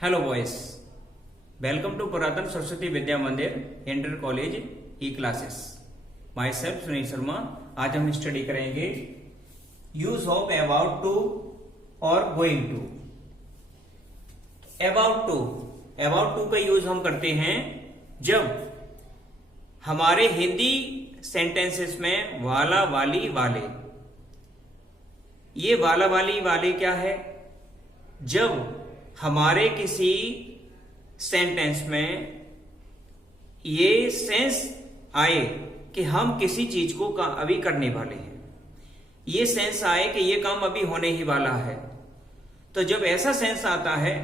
Hello boys, welcome to पुरातन सरस्वती विद्या मंदिर inter college E classes. My self Sunil Sharma. आज हम स्टडी करेंगे यूज ऑफ अबाउट टू और गोइंग टू। अबाउट टू का यूज हम करते हैं जब हमारे हिंदी सेंटेंसेस में वाला, वाली, वाले। ये वाला, वाली, वाले क्या है? जब हमारे किसी सेंटेंस में ये सेंस आए कि हम किसी चीज को अभी करने वाले हैं, ये सेंस आए कि ये काम अभी होने ही वाला है, तो जब ऐसा सेंस आता है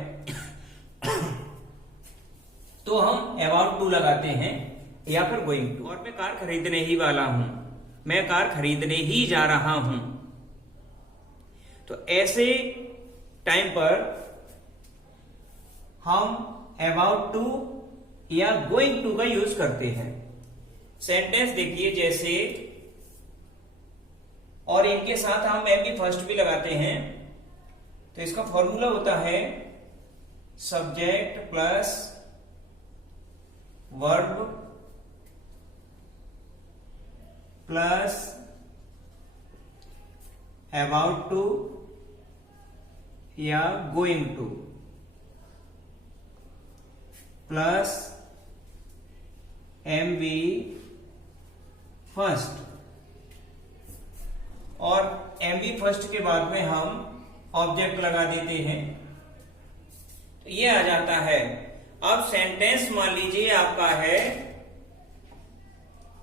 तो हम अबाउट टू लगाते हैं या फिर गोइंग टू। और मैं कार खरीदने ही वाला हूं, मैं कार खरीदने ही जा रहा हूं, तो ऐसे टाइम पर हम अबाउट टू या गोइंग टू का यूज करते हैं। सेंटेंस देखिए जैसे, और इनके साथ हम एम बी फर्स्ट भी लगाते हैं, तो इसका फॉर्मूला होता है subject plus verb plus about to या going to plus M B first, और एम बी फर्स्ट के बाद में हम ऑब्जेक्ट लगा देते हैं, तो ये आ जाता है। अब सेंटेंस मान लीजिए आपका है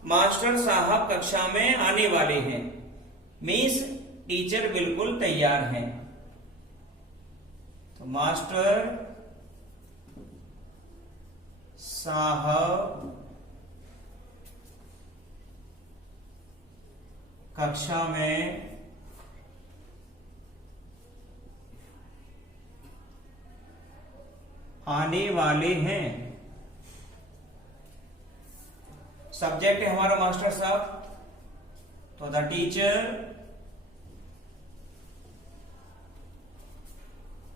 मास्टर साहब कक्षा में आने वाले हैं, मीन्स टीचर बिल्कुल तैयार हैं। तो मास्टर साहब कक्षा में आने वाले हैं। सब्जेक्ट है हमारा मास्टर साहब, तो द टीचर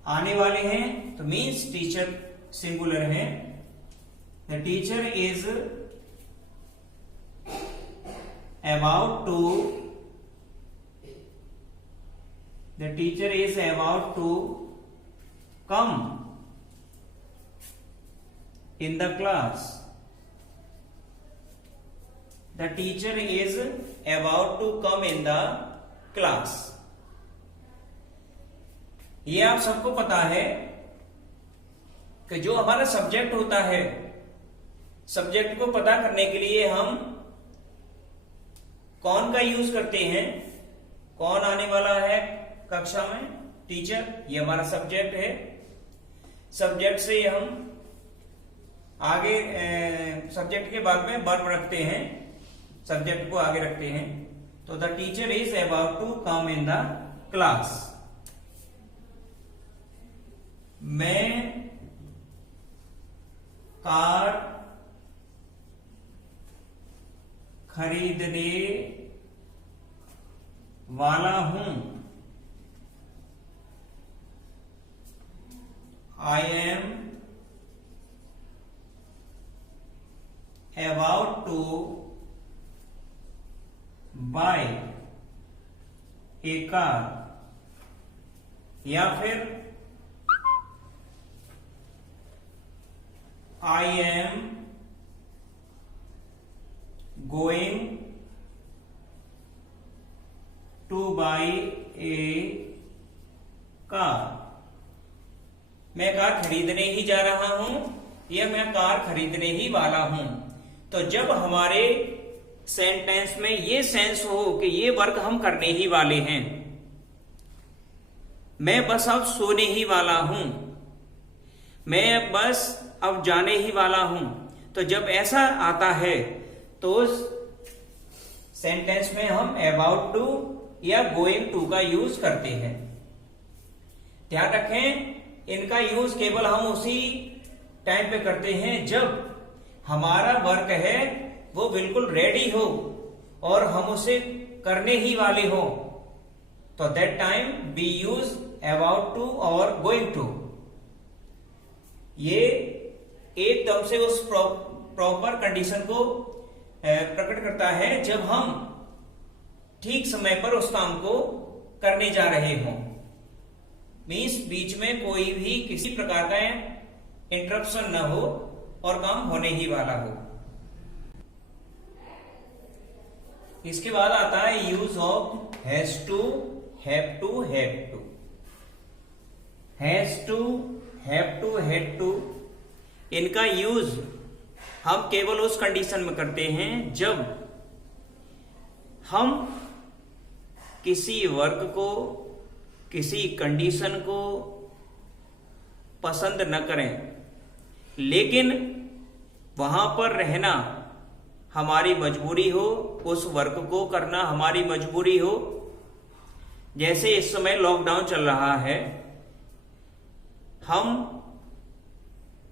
आने वाले हैं, तो मीन्स टीचर सिंगुलर है। The teacher is about to, the teacher is about to come in the class. The teacher is about to come in the class. ये आप सबको पता है कि जो हमारा सब्जेक्ट होता है, सब्जेक्ट को पता करने के लिए हम कौन का यूज करते हैं। कौन आने वाला है कक्षा में? टीचर, ये हमारा सब्जेक्ट है। सब्जेक्ट से हम आगे सब्जेक्ट के बाद में वर्ब रखते हैं, सब्जेक्ट को आगे रखते हैं। तो the teacher is about to come in the class. मैं कार खरीदने वाला हूं। I am about to buy a car, या फिर I am going to buy a car। मैं कार खरीदने ही जा रहा हूं या मैं कार खरीदने ही वाला हूं। तो जब हमारे सेंटेंस में ये सेंस हो कि ये वर्क हम करने ही वाले हैं, मैं बस अब सोने ही वाला हूं, मैं बस अब जाने ही वाला हूं, तो जब ऐसा आता है तो उस सेंटेंस में हम अबाउट टू या गोइंग टू का यूज करते हैं। ध्यान रखें, इनका यूज केवल हम उसी टाइम पे करते हैं जब हमारा वर्क है वो बिल्कुल रेडी हो और हम उसे करने ही वाले हो, तो that time we use about to और गोइंग टू। ये एकदम से उस प्रॉपर कंडीशन को प्रकट करता है जब हम ठीक समय पर उस काम को करने जा रहे हों। मीन्स बीच में कोई भी किसी प्रकार का इंटरप्शन न हो और काम होने ही वाला हो। इसके बाद आता है use of has to, have to, have to. Has to, have to, had to, इनका यूज हम केवल उस कंडीशन में करते हैं जब हम किसी वर्क को, किसी कंडीशन को पसंद न करें, लेकिन वहां पर रहना हमारी मजबूरी हो, उस वर्क को करना हमारी मजबूरी हो। जैसे इस समय लॉकडाउन चल रहा है, हम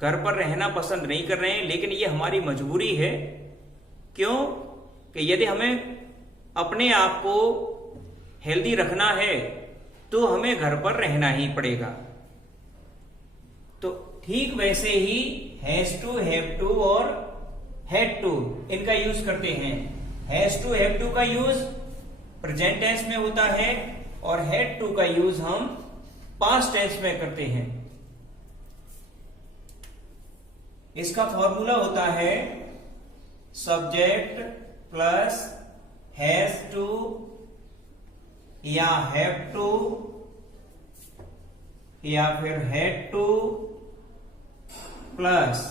घर पर रहना पसंद नहीं कर रहे हैं, लेकिन ये हमारी मजबूरी है। क्यों? कि यदि हमें अपने आप को हेल्दी रखना है तो हमें घर पर रहना ही पड़ेगा। तो ठीक वैसे ही हैज टू, हैव टू और हैड टू, इनका यूज करते हैं। हैज टू, हैव टू का यूज प्रेजेंट टेंस में होता है और हैड टू का यूज हम पास्ट टेंस में करते हैं। इसका फॉर्मूला होता है सब्जेक्ट प्लस हैज टू या हैव टू या फिर had to plus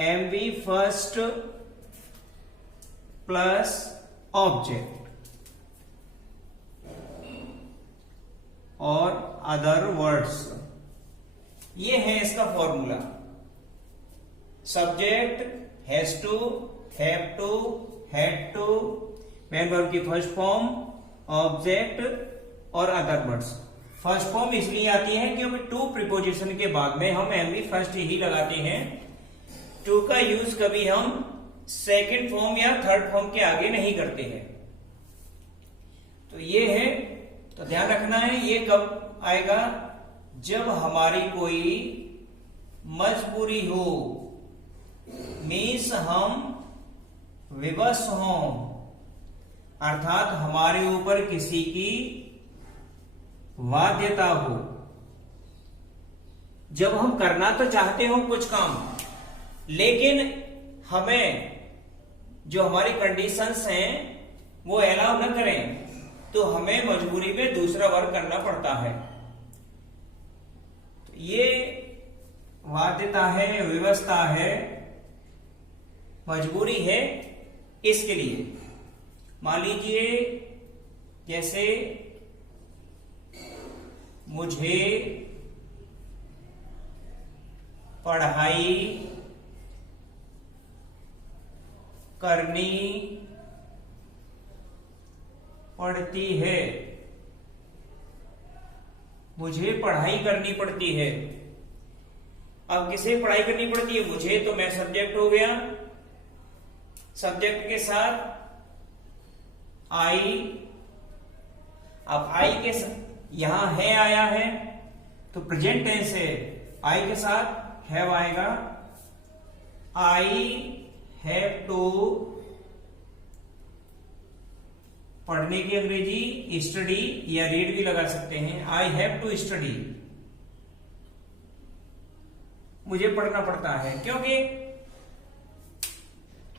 MV first plus object और अदर वर्ड्स। ये है इसका formula. Subject has to, have to, had to, main verb की फर्स्ट फॉर्म, ऑब्जेक्ट और अदर वर्ड्स। फर्स्ट फॉर्म इसलिए आती है क्योंकि टू प्रीपोजिशन के बाद में हम एमवी फर्स्ट ही लगाते हैं। टू का यूज कभी हम सेकंड फॉर्म या थर्ड फॉर्म के आगे नहीं करते हैं। तो ये है, तो ध्यान रखना है ये कब आएगा, जब हमारी कोई मजबूरी हो, मीन्स हम विवश हों, अर्थात हमारे ऊपर किसी की बाध्यता हो। जब हम करना तो चाहते हो कुछ काम, लेकिन हमें जो हमारी कंडीशंस हैं वो अलाउ न करें, तो हमें मजबूरी में दूसरा वर्क करना पड़ता है। तो ये बाध्यता है, व्यवस्था है, मजबूरी है। इसके लिए मान लीजिए जैसे मुझे पढ़ाई करनी पड़ती है, मुझे पढ़ाई करनी पड़ती है। अब किसे पढ़ाई करनी पड़ती है? मुझे, तो मैं सब्जेक्ट हो गया। सब्जेक्ट के साथ आई, अब आई के यहां है आया है तो प्रेजेंट टेंस है, आई के साथ हैव आएगा। आई हैव टू, पढ़ने की अंग्रेजी स्टडी या रीड भी लगा सकते हैं। आई हैव टू स्टडी, मुझे पढ़ना पड़ता है। क्योंकि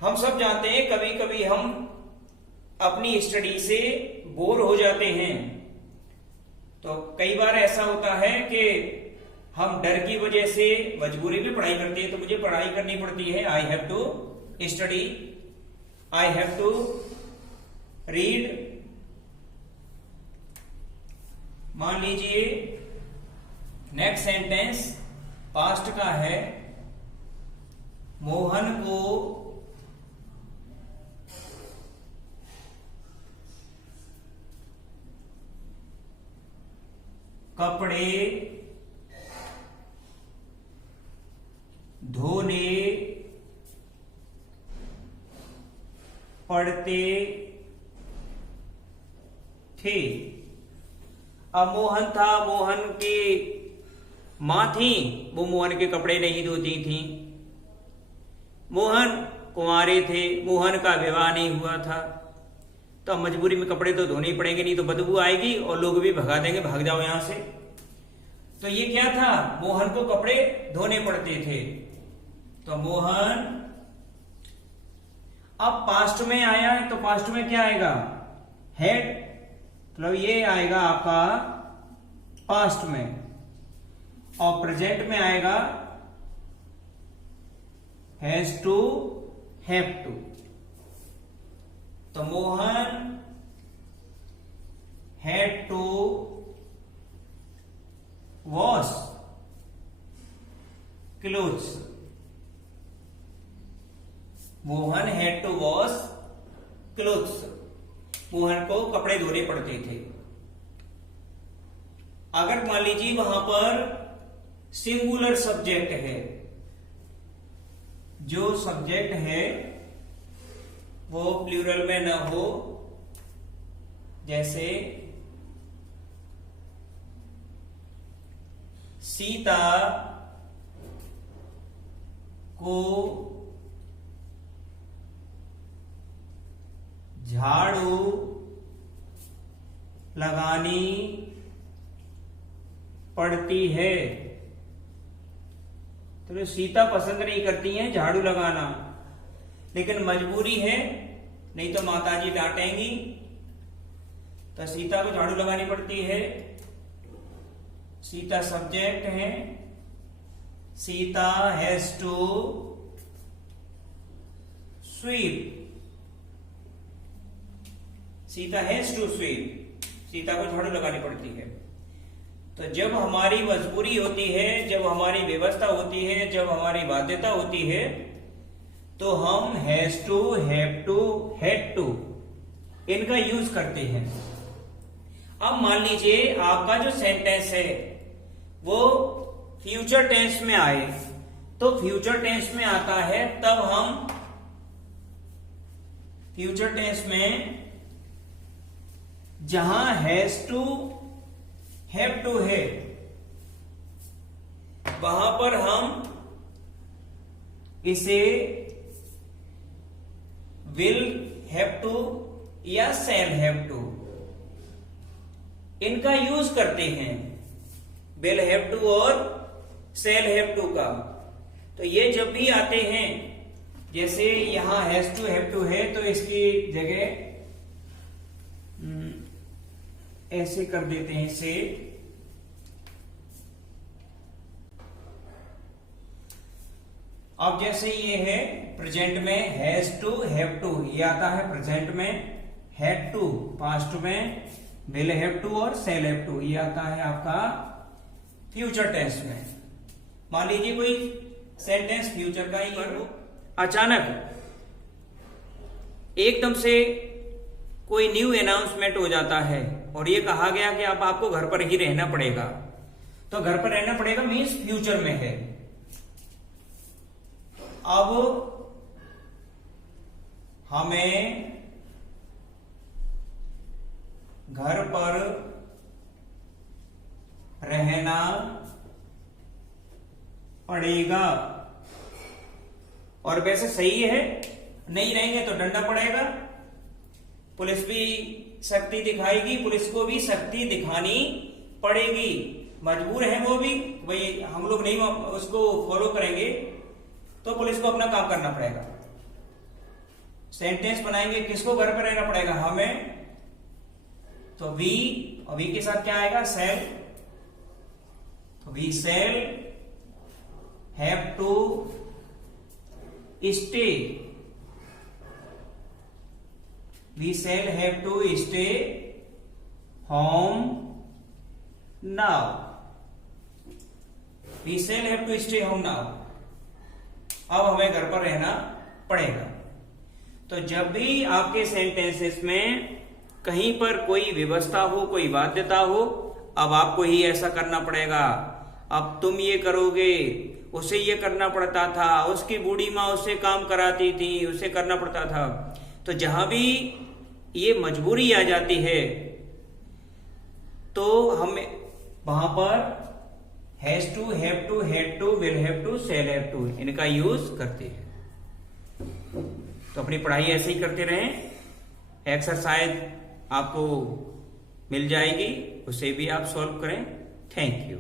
हम सब जानते हैं कभी कभी हम अपनी स्टडी से बोर हो जाते हैं। तो कई बार ऐसा होता है कि हम डर की वजह से मजबूरी में पढ़ाई करते हैं, तो मुझे पढ़ाई करनी पड़ती है। I have to study, I have to read. मान लीजिए नेक्स्ट सेंटेंस पास्ट का है, मोहन को कपड़े धोने पड़ते थे। अब मोहन था, मोहन के माँ थी, वो मोहन के कपड़े नहीं धोती थी। मोहन कुंवारे थे, मोहन का विवाह नहीं हुआ था, तो अब मजबूरी में कपड़े तो धोने ही पड़ेंगे, नहीं तो बदबू आएगी और लोग भी भगा देंगे, भाग जाओ यहां से। तो ये क्या था, मोहन को कपड़े धोने पड़ते थे। तो मोहन अब पास्ट में आया है, तो पास्ट में क्या आएगा, हैड, मतलब ये आएगा आपका पास्ट में, और प्रेजेंट में आएगा हैज टू, हैव टू। तो Mohan had to wash clothes, Mohan had to wash clothes, Mohan को कपड़े धोने पड़ते थे। अगर मान लीजिए वहां पर सिंगुलर सब्जेक्ट है, जो सब्जेक्ट है वो प्लूरल में न हो, जैसे सीता को झाड़ू लगानी पड़ती है, तो सीता पसंद नहीं करती हैं झाड़ू लगाना, लेकिन मजबूरी है, नहीं तो माताजी डांटेंगी, तो सीता को झाड़ू लगानी पड़ती है। सीता सब्जेक्ट है, Sita has to sweep, Sita has to sweep, Sita को झाड़ू लगानी पड़ती है। तो जब हमारी मजबूरी होती है, जब हमारी व्यवस्था होती है, जब हमारी बाध्यता होती है, तो हम has to, have to, had to इनका यूज करते हैं। अब मान लीजिए आपका जो सेंटेंस है वो फ्यूचर टेंस में आए, तो फ्यूचर टेंस में आता है, तब हम फ्यूचर टेंस में जहां हैज टू, हैव टू है, वहां पर हम इसे विल हैव टू या शैल हैव टू इनका यूज करते हैं, विल हैव टू और शैल हैव टू का। तो ये जब भी आते हैं, जैसे यहां हैज टू, हैव टू है, तो इसकी जगह ऐसे कर देते हैं, इसे अब जैसे ये है प्रेजेंट में हैज टू, हैव टू, ये आता है प्रेजेंट में, हैड टू पास्ट में, विल हैव टू और शैल हैव टू ये आता है आपका फ्यूचर टेंस में। मान लीजिए कोई सेंटेंस फ्यूचर का ही हो, अचानक एकदम से कोई न्यू अनाउंसमेंट हो जाता है और ये कहा गया कि अब आपको घर पर ही रहना पड़ेगा, तो घर पर रहना पड़ेगा मीन्स फ्यूचर में है। अब हमें घर पर रहना पड़ेगा, और वैसे सही है, नहीं रहेंगे तो डंडा पड़ेगा, पुलिस भी सख्ती दिखाएगी, पुलिस को भी सख्ती दिखानी पड़ेगी, मजबूर है वो भी, भाई हम लोग नहीं उसको फॉलो करेंगे तो पुलिस को अपना काम करना पड़ेगा। सेंटेंस बनाएंगे, किसको घर पर रहना पड़ेगा, हमें, तो वी, और वी के साथ क्या आएगा, सेल, तो we shall have to stay, we shall have to stay home now, we shall have to stay home now, अब हमें घर पर रहना पड़ेगा। तो जब भी आपके सेंटेंसेस में कहीं पर कोई व्यवस्था हो, कोई बाध्यता हो, अब आपको ही ऐसा करना पड़ेगा, अब तुम ये करोगे, उसे ये करना पड़ता था, उसकी बूढ़ी माँ उससे काम कराती थी, उसे करना पड़ता था। तो जहां भी ये मजबूरी आ जाती है तो हमें वहां पर has to, have to, had to, will have to, shall have to, इनका यूज करते हैं। तो अपनी पढ़ाई ऐसे ही करते रहें। एक्सरसाइज आपको मिल जाएगी, उसे भी आप सॉल्व करें। Thank you.